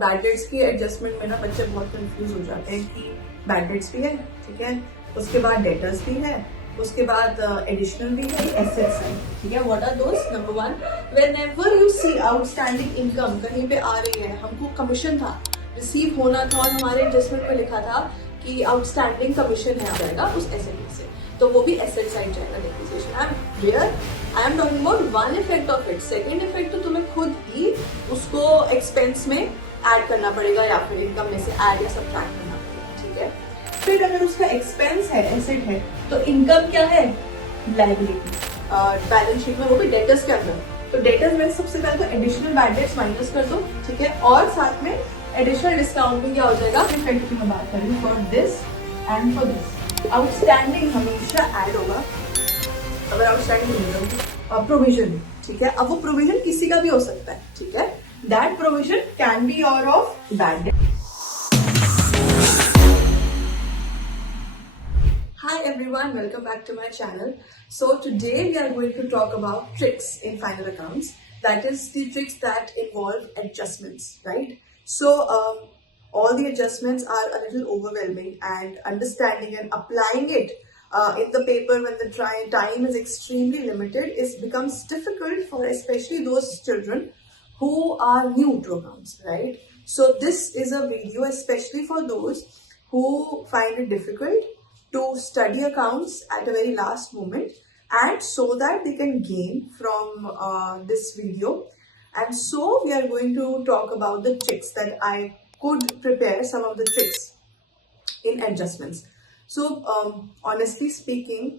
Bad debts की adjustment में ना बच्चे बहुत कंफ्यूज हो जाते हैं कि बैड डेट्स भी है, ठीक है, उसके बाद डेटर्स भी है, उसके बाद एडिशनल भी है, एसेट्स है, ठीक है। What are those? Number one, whenever you see outstanding income कहीं पे आ रही है, हमको कमीशन था रिसीव होना था और हमारे एडजस्टमेंट में लिखा था कि आउटस्टैंडिंग कमीशन है आ जाएगा उस एसेट में से, तो वो भी एसेट साइड जाएगा depreciation. I am clear? I am talking about one effect of it. Second effect तो तुम्हें खुद ही उसको एक्सपेंस में ऐड करना पड़ेगा या फिर इनकम में से ऐड या सब्ट्रैक्ट करना पड़ेगा, ठीक है। फिर अगर उसका एक्सपेंस है, एसेट है, तो इनकम क्या है? लायबिलिटी, बैलेंस शीट में, वो भी डेटर्स के अंदर। तो डेटर्स में सबसे पहले तो एडिशनल बैड डेट्स माइनस कर दो, ठीक है, और साथ में एडिशनल डिस्काउंट में क्या हो जाएगा? इफेक्ट की मैं बात कर रही हूँ for this and for this. Outstanding हमेशा ऐड होगा अगर आउटस्टैंडिंग इनकम प्रोविजन, ठीक है। अब वो प्रोविजन किसी का भी हो सकता है, ठीक है। That provision can be your of bad debt. Hi everyone, welcome back to my channel. So today we are going to talk about tricks in final accounts. That is the tricks that involve adjustments, right? So all the adjustments are a little overwhelming, and understanding and applying it in the paper when the time is extremely limited becomes difficult for especially those children who are new to accounts, right? So this is a video especially for those who find it difficult to study accounts at a very last moment, and so that they can gain from this video. And so we are going to talk about the tricks that I could prepare, some of the tricks in adjustments. So honestly speaking,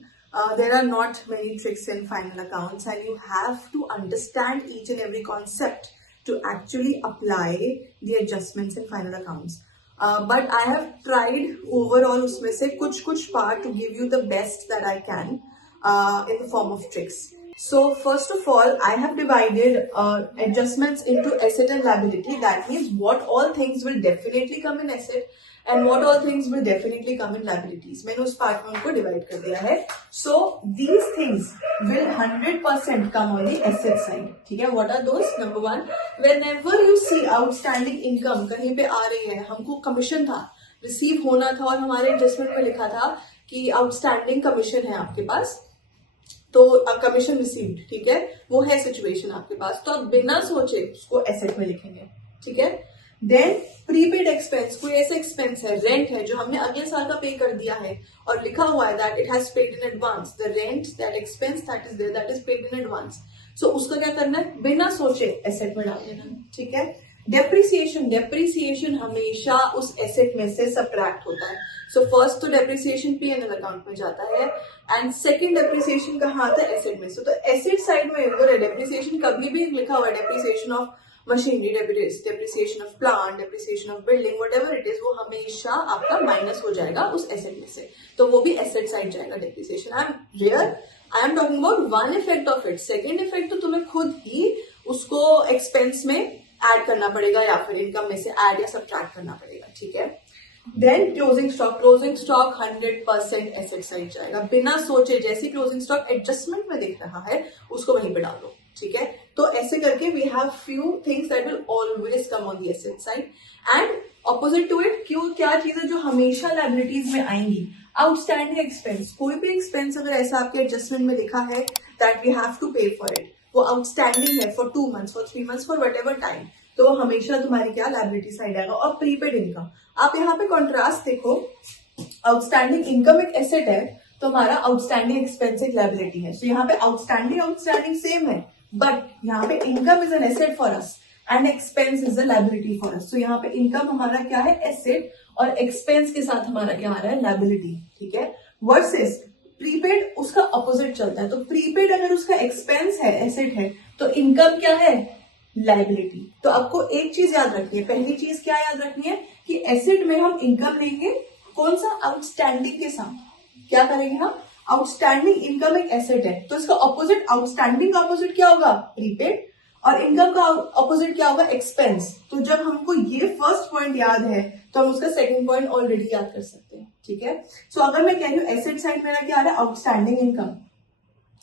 there are not many tricks in final accounts, and you have to understand each and every concept to actually apply the adjustments in final accounts. But I have tried overall उसमें से कुछ part to give you the best that I can in the form of tricks. So first of all, I have divided adjustments into asset and liability. That means what all things will definitely come in asset and what all things will definitely come in liabilities. मैंने उस part में उनको divide कर दिया है. So these things will 100% come on the asset side. ठीक है? What are those? Number one, whenever you see outstanding income कहीं पे आ रही है, हमको commission था, receive होना था और हमारे adjustment में लिखा था कि outstanding commission है आपके पास, तो कमीशन रिसीव्ड, ठीक है, वो है सिचुएशन आपके पास, तो आप बिना सोचे उसको एसेट में लिखेंगे, ठीक है। देन प्रीपेड एक्सपेंस, कोई ऐसा एक्सपेंस है, रेंट है जो हमने अगले साल का पे कर दिया है और लिखा हुआ है that it has paid in advance, the rent, that expense that is there, that is paid in advance. So उसका क्या करना है? बिना सोचे एसेट में डाल देना, ठीक है। डेप्रिसिएशन हमेशा उस एसेट में से सब्ट्रैक्ट होता है। सो फर्स्ट तो डेप्रिसिएशन P&L अकाउंट में जाता है एंड सेकंड डेप्रिसिएशन कहाँ आता है? एसेट में से। तो एसेट साइड में अगर डेप्रिसिएशन कभी भी लिखा हुआ है, depreciation of machinery, depreciation of plant, depreciation of building, whatever it is, वो हमेशा आपका माइनस हो जाएगा उस एसेट में से, तो वो भी एसेट साइड जाएगा depreciation. I am talking about one effect of it. Second effect तो तुम्हें खुद ही उसको एक्सपेंस में ऐड करना पड़ेगा या फिर इनकम में से ऐड या सब्ट्रैक्ट करना पड़ेगा, ठीक है। Then closing stock 100% asset side जाएगा, बिना सोचे। जैसे क्लोजिंग स्टॉक एडजस्टमेंट में देख रहा है उसको वहीं पे डाल दो, ठीक है। तो ऐसे करके we have few things that will always come on the asset side and opposite to it क्या चीजें जो हमेशा लायबिलिटीज में आएंगी? आउटस्टैंडिंग एक्सपेंस, कोई भी एक्सपेंस अगर ऐसा आपके एडजस्टमेंट में लिखा है दैट वी हैव टू पे फॉर इट, वो आउटस्टैंडिंग है for 2 months, for 3 months, for whatever time, तो हमेशा तुम्हारी क्या? लायबिलिटी साइड आएगा। और प्रीपेड इनकम, आप यहाँ पे कॉन्ट्रास्ट देखो, आउटस्टैंडिंग इनकम एक एसेट है तो हमारा आउटस्टैंडिंग एक्सपेंस एक लायबिलिटी है। सो यहाँ पे आउटस्टैंडिंग सेम है, बट यहाँ पे income is an asset for us and expense is a liability for us. So यहाँ पे इनकम हमारा क्या है? एसेट, और एक्सपेंस के साथ हमारा क्या आ रहा है? लायबिलिटी, ठीक है। वर्सेस प्रीपेड उसका अपोजिट चलता है। तो प्रीपेड अगर उसका एक्सपेंस है, एसेट है, तो इनकम क्या है? लायबिलिटी। तो आपको एक चीज याद रखनी है, पहली चीज क्या याद रखनी है कि एसेट में हम इनकम लेंगे, कौन सा? आउटस्टैंडिंग के साथ। क्या करेंगे हम? आउटस्टैंडिंग इनकम एक एसेट है तो इसका ऑपोजिट, आउटस्टैंडिंग का ऑपोजिट क्या होगा? प्रीपेड, और इनकम का ऑपोजिट क्या होगा? एक्सपेंस। तो जब हमको ये फर्स्ट पॉइंट याद है तो हम उसका सेकंड पॉइंट ऑलरेडी याद कर सकते हैं, ठीक है। सो अगर मैं कह रही हूँ एसेट साइड मेरा क्या आ रहा है? आउटस्टैंडिंग इनकम,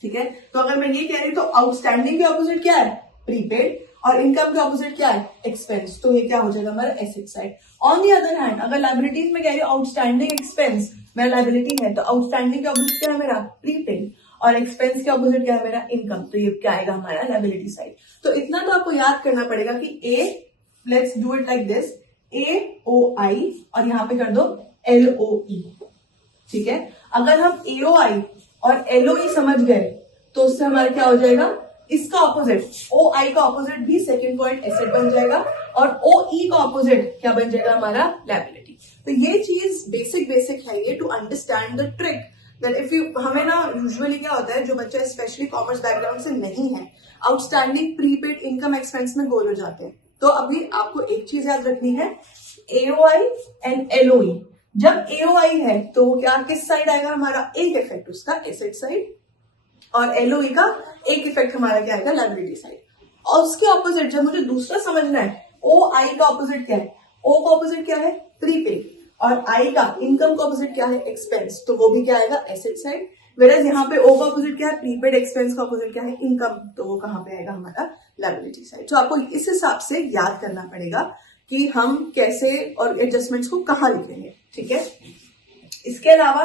ठीक है। तो अगर मैं ये कह रही हूँ तो आउटस्टैंडिंग के ऑपोजिट क्या है? प्रीपेड, और इनकम के ऑपोजिट क्या है, एक्सपेंस, तो ये क्या हो जाएगा हमारा asset side. On the other hand अगर लाइबिलिटीज में कह रही है आउटस्टैंडिंग एक्सपेंस मेरा लाइबिलिटी है, तो आउटस्टैंडिंग के ऑपोजिट क्या है मेरा, प्रीपेड, और एक्सपेंस के ऑपोजिट क्या है मेरा, इनकम, तो ये क्या आएगा हमारा लाइबिलिटी साइड। तो इतना तो आपको याद करना पड़ेगा कि ए, let's do it like this, AOI और यहाँ पे कर दो LOE, ठीक है। अगर हम AOI और LOE समझ गए तो उससे हमारा क्या हो जाएगा, इसका ऑपोजिट OI का ऑपोजिट भी सेकंड पॉइंट एसेट बन जाएगा और OE का ऑपोजिट क्या बन जाएगा हमारा लायबिलिटी। तो ये चीज बेसिक है ये to understand the trick that if you, हमें ना यूजुअली क्या होता है, जो बच्चा स्पेशली कॉमर्स बैकग्राउंड से नहीं है, आउटस्टैंडिंग प्रीपेड इनकम एक्सपेंस में गोल हो जाते हैं। तो अभी आपको एक चीज याद रखनी है, AOI एंड LOE। जब AOI है तो क्या किस साइड आएगा हमारा, एक इफेक्ट उसका एसेट साइड, और LOE का एक इफेक्ट हमारा क्या आएगा, लायबिलिटी साइड। और उसके ऑपोजिट जब मुझे दूसरा समझना है, OI का ऑपोजिट क्या है, O का ऑपोजिट क्या है, प्रीपेड, और I का इनकम का ऑपोजिट क्या है, एक्सपेंस, तो वो भी क्या आएगा, एसेट साइड। वेराज यहाँ पे O का ऑपोजिट क्या है, प्रीपेड, एक्सपेंस का ऑपोजिट क्या है, इनकम, तो वो कहाँ पे आएगा हमारा लायबिलिटी साइड। तो आपको इस हिसाब से याद करना पड़ेगा कि हम कैसे और एडजस्टमेंट्स को कहाँ लिखेंगे, ठीक है। इसके अलावा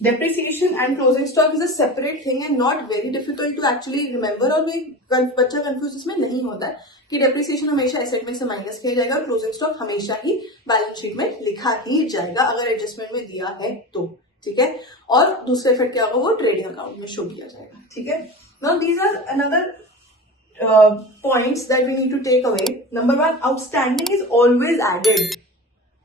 depreciation and closing stock is a separate thing and not very difficult to actually remember, और बच्चा कंफ्यूज इसमें नहीं होता है कि डेप्रिसिएशन हमेशा एसेट में से माइनस किया जाएगा और क्लोजिंग स्टॉक हमेशा ही बैलेंस शीट में लिखा ही जाएगा अगर एडजस्टमेंट में दिया है तो, ठीक है। और दूसरा इफेक्ट क्या होगा, वो ट्रेडिंग अकाउंट में शो किया जाएगा, ठीक है। Now these are another points that we need to take away. Number one, outstanding is always added.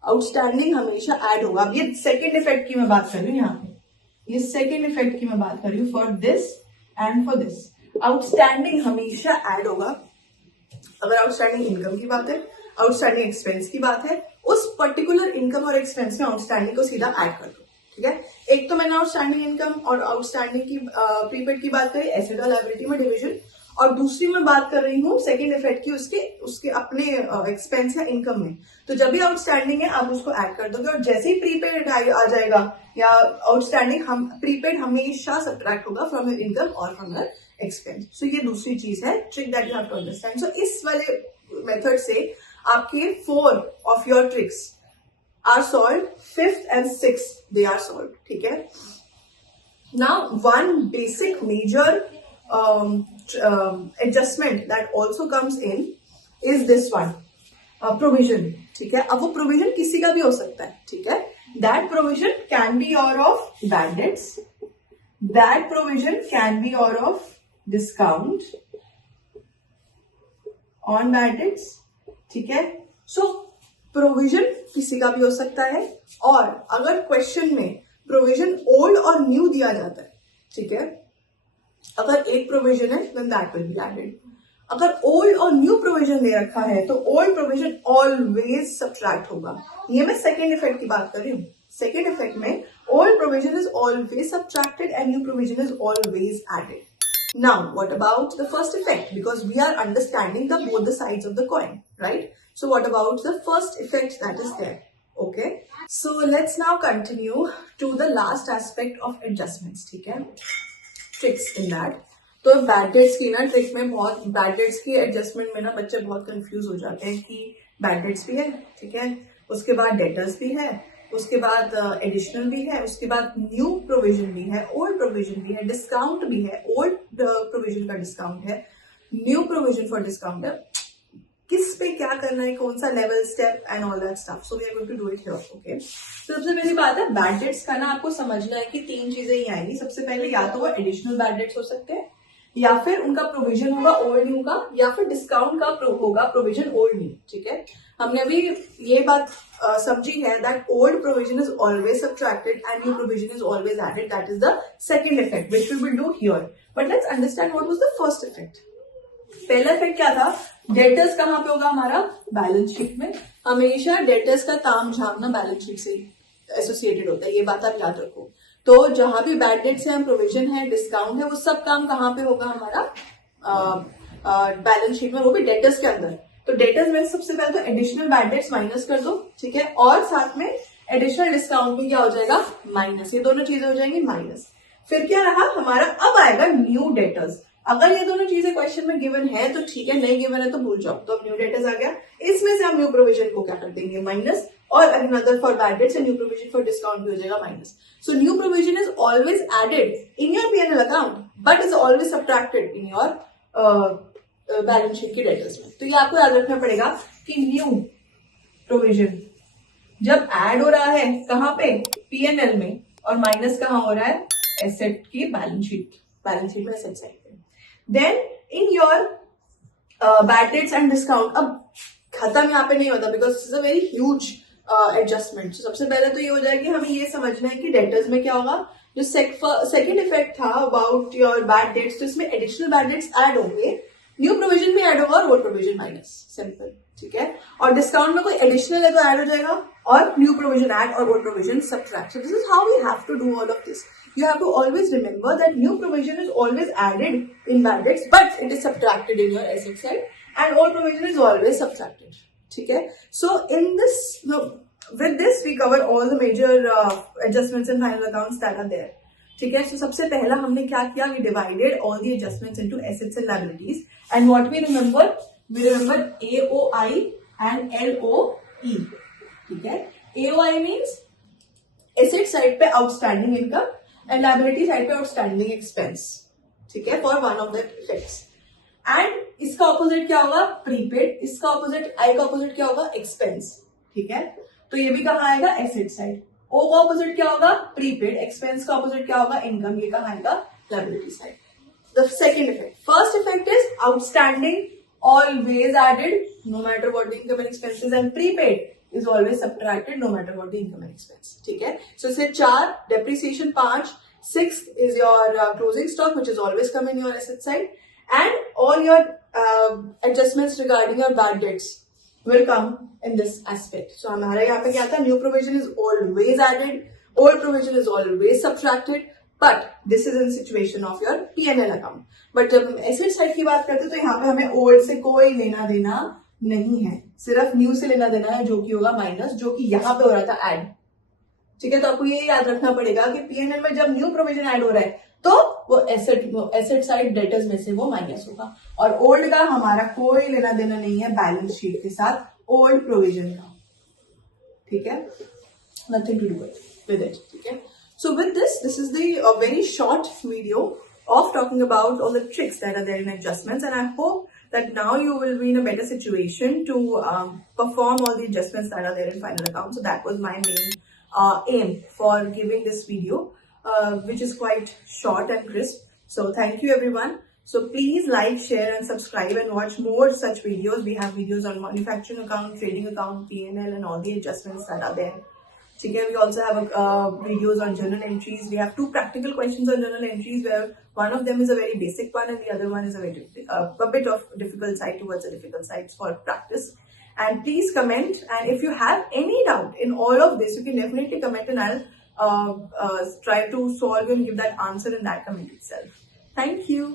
Outstanding हमेशा add होगा। अब ये second effect की मैं बात कर रही हूँ यहाँ पे, ये second effect की मैं बात कर रही हूँ for this and for this. Outstanding हमेशा add होगा। अगर outstanding income की बात है, outstanding expense की बात है, उस particular income और expense में outstanding को सीधा add कर दो, ठीक है। एक तो मैंने outstanding income और outstanding की prepaid की बात करी, asset और liability में division, और दूसरी मैं बात कर रही हूँ सेकेंड इफेक्ट की, उसके अपने एक्सपेंस या इनकम में। तो जब भी आउटस्टैंडिंग है आप उसको ऐड कर दोगे, और जैसे ही प्रीपेड आ जाएगा या आउटस्टैंडिंग, हम प्रीपेड हमेशा सब्ट्रैक्ट होगा फ्रॉम योर इनकम और फ्रॉम योर एक्सपेंस। सो ये दूसरी चीज है, trick that you have to understand. So इस वाले मेथड से आपके 4 of your tricks are solve, 5th and 6th they are solve, ठीक है। Now one basic major adjustment that also comes in is this one, provision, ठीक है। अब वो provision किसी का भी हो सकता है, ठीक है। That provision can be or of bad debts, that provision can be or of discount on bad debts, ठीक है। So provision किसी का भी हो सकता है, और अगर क्वेश्चन में provision old और new दिया जाता है, ठीक है, अगर एक प्रोविजन है then that will be added. अगर ओल्ड और न्यू प्रोविजन दे रखा है तो ओल्ड प्रोविजन ऑलवेज सब्ट्रैक्ट होगा। ये मैं सेकेंड इफेक्ट की बात कर रही हूँ। सेकेंड इफेक्ट में old provision is always subtracted and new provision is always added. Now what about the first effect, because we are understanding the both the sides of the coin, right? So what about the first effect that is there? Okay, so let's now continue to the last aspect of adjustments, ठीक है, tricks in that. तो bad debts की ना trick में बहुत, bad debts की adjustment में ना बच्चे बहुत कंफ्यूज हो जाते हैं कि बैड डेट्स भी है, ठीक है, उसके बाद डेटर्स भी है, उसके बाद एडिशनल भी है, उसके बाद न्यू प्रोविजन भी है, ओल्ड प्रोविजन भी है, डिस्काउंट भी है, ओल्ड प्रोविजन का डिस्काउंट है, न्यू प्रोविजन फॉर डिस्काउंट है, किस पे क्या करना है, कौन सा level, step and all that stuff. So we are going to do it here, okay. तो सबसे पहली बात है, बैड डेट्स का ना आपको समझना है कि 3 चीजें ही आएंगी। सबसे पहले या तो वो एडिशनल बैड डेट्स हो सकते हैं, या फिर उनका प्रोविजन होगा ओल्ड न्यू का, या फिर डिस्काउंट का होगा प्रोविजन ओल्ड न्यू, ठीक है। हमने अभी ये बात समझी है that old provision is always subtracted and new provision is always added, that is the second effect which we will do here. But let's understand what was the first effect. पहला effect क्या था, debtors कहां पे होगा हमारा, balance sheet में। हमेशा debtors का ताम झाम ना बैलेंस शीट से एसोसिएटेड होता है, ये बात आप याद रखो। तो जहां भी बैड डेट्स है, प्रोविजन है, डिस्काउंट है, वो सब काम कहां पे होगा हमारा, बैलेंस शीट में, वो भी डेटर्स के अंदर। तो डेटर्स में सबसे पहले तो एडिशनल बैड डेट्स माइनस कर दो, ठीक है, और साथ में एडिशनल डिस्काउंट भी क्या हो जाएगा, माइनस। ये दोनों चीजें हो जाएंगी माइनस। फिर क्या रहा हमारा, अब आएगा न्यू डेटर्स। अगर ये दोनों चीजें क्वेश्चन में गिवन है तो ठीक है, नहीं गिवन है तो भूल जाओ। तो अब न्यू डेटर्स आ गया, इसमें से हम न्यू प्रोविजन को क्या कर देंगे, माइनस, और another for bad debts and new provision for discount भी हो जाएगा minus. So new provision is always added in your PNL account but is always subtracted in your balance sheet की debtors में। तो ये आपको याद रखना पड़ेगा कि न्यू प्रोविजन जब ऐड हो रहा है कहां पे, पीएनएल में, और माइनस कहां हो रहा है, एसेट की बैलेंस शीट में एसेट साइड पे। Then in your bad debts and discount, अब खत्म यहाँ पे नहीं होता because it's a very huge adjustment. सबसे पहले तो ये हो जाएगी, हमें ये समझना है कि डेटर्स में क्या होगा, जो सेकेंड इफेक्ट था अबाउट योर बैड डेट्स, तो इसमें एडिशनल बैड डेट्स ऐड होंगे, न्यू प्रोविजन भी ऐड होगा और ओल्ड प्रोविजन माइनस, सिंपल, ठीक है। और डिस्काउंट में कोई एडिशनल है तो ऐड हो जाएगा, और न्यू प्रोविजन ऐड और old provision subtract. So this is how we have to do all of this. You have to always remember that new provision is always added in bad debts, but it is subtracted in your asset side, and old provision is always subtracted. ठीक है? So in this, with this we cover all the major adjustments and final accounts that are there. ठीक है? So सबसे पहला हमने क्या किया? We divided all the adjustments into assets and liabilities, and what we remember AOI and LOE. ठीक है? AOI means asset side पे outstanding income and liability side पे outstanding expense, ठीक है, for one of the effects. and इसका opposite क्या होगा, prepaid. इसका opposite, I का opposite क्या होगा, expense, ठीक है। तो ये भी कहाँ आएगा, asset side. O का opposite क्या होगा, prepaid. expense का opposite क्या होगा, income. ये कहाँ आएगा, liability side. The second effect. First effect is outstanding always added no matter what the income and expenses, and prepaid is always subtracted no matter what the income and expense. ठीक है? So से 4, depreciation 5, 6 is your closing stock which is always come in your asset side, and all your adjustments regarding your bad debts will come in this aspect. So हमारा यहाँ पे क्या था, new provision is always added, old provision is always subtracted, but this is in situation of your P&L account. But जब हम asset side की बात करते हैं तो यहाँ पे हमें old से कोई लेना देना नहीं है, सिर्फ न्यू से लेना देना है, जो कि होगा माइनस, जो कि यहाँ पे हो रहा था ऐड, ठीक है। तो आपको ये याद रखना पड़ेगा कि पीएनएल में जब न्यू प्रोविजन ऐड हो रहा है तो वो एसेट साइड डेटर्स में से वो माइनस होगा, और ओल्ड का हमारा कोई लेना देना नहीं है बैलेंस शीट के साथ, ओल्ड प्रोविजन का, ठीक है, nothing to do with it, ठीक है। So with this is the very short video of talking about all the tricks that are there in adjustments, and I hope that now you will be in a better situation to perform all the adjustments that are there in final account. So that was my main aim for giving this video, which is quite short and crisp. So thank you everyone. So please like, share and subscribe and watch more such videos. We have videos on manufacturing account, trading account, P&L and all the adjustments that are there. Okay, we also have videos on journal entries. We have 2 practical questions on journal entries, where one of them is a very basic one and the other one is a bit of difficult side towards the difficult sides for practice. And please comment, and if you have any doubt in all of this, you can definitely comment and I'll try to solve and give that answer in that comment itself. Thank you.